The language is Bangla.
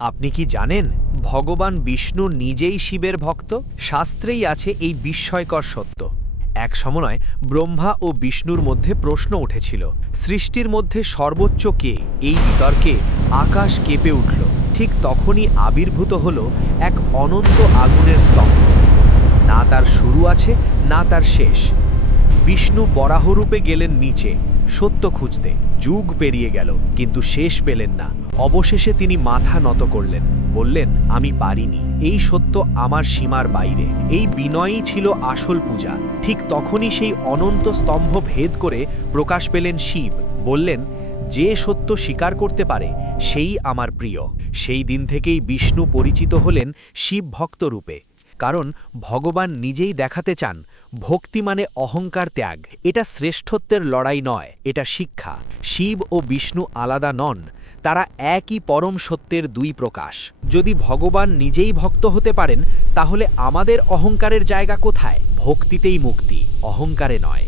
আপনি কি জানেন ভগবান বিষ্ণু নিজেই শিবের ভক্ত? শাস্ত্রেই আছে এই বিস্ময়কর সত্য। এক সময় ব্রহ্মা ও বিষ্ণুর মধ্যে প্রশ্ন উঠেছিল, সৃষ্টির মধ্যে সর্বোচ্চ কে? এই বিতর্কে আকাশ কেঁপে উঠল। ঠিক তখনই আবির্ভূত হল এক অনন্ত আগুনের স্তম্ভ। না তার শুরু আছে, না তার শেষ। বিষ্ণু বরাহরূপে গেলেন নিচে সত্য খুঁজতে। যুগ পেরিয়ে গেল, কিন্তু শেষ পেলেন না। অবশেষে তিনি মাথা নত করলেন, বললেন, আমি পারিনি, এই সত্য আমার সীমার বাইরে। এই বিনয়ই ছিল আসল পূজা। ঠিক তখনই সেই অনন্ত স্তম্ভ ভেদ করে প্রকাশ পেলেন শিব। বললেন, যে সত্য স্বীকার করতে পারে সেই আমার প্রিয়। সেই দিন থেকেই বিষ্ণু পরিচিত হলেন শিব ভক্ত রূপে। কারণ ভগবান নিজেই দেখাতে চান, ভক্তি মানে অহংকার ত্যাগ। এটা শ্রেষ্ঠত্বের লড়াই নয়, এটা শিক্ষা। শিব ও বিষ্ণু আলাদা নন, তারা একই পরম সত্যের দুই প্রকাশ। যদি ভগবান নিজেই ভক্ত হতে পারেন, তাহলে আমাদের অহংকারের জায়গা কোথায়? ভক্তিতেই মুক্তি, অহংকারে নয়।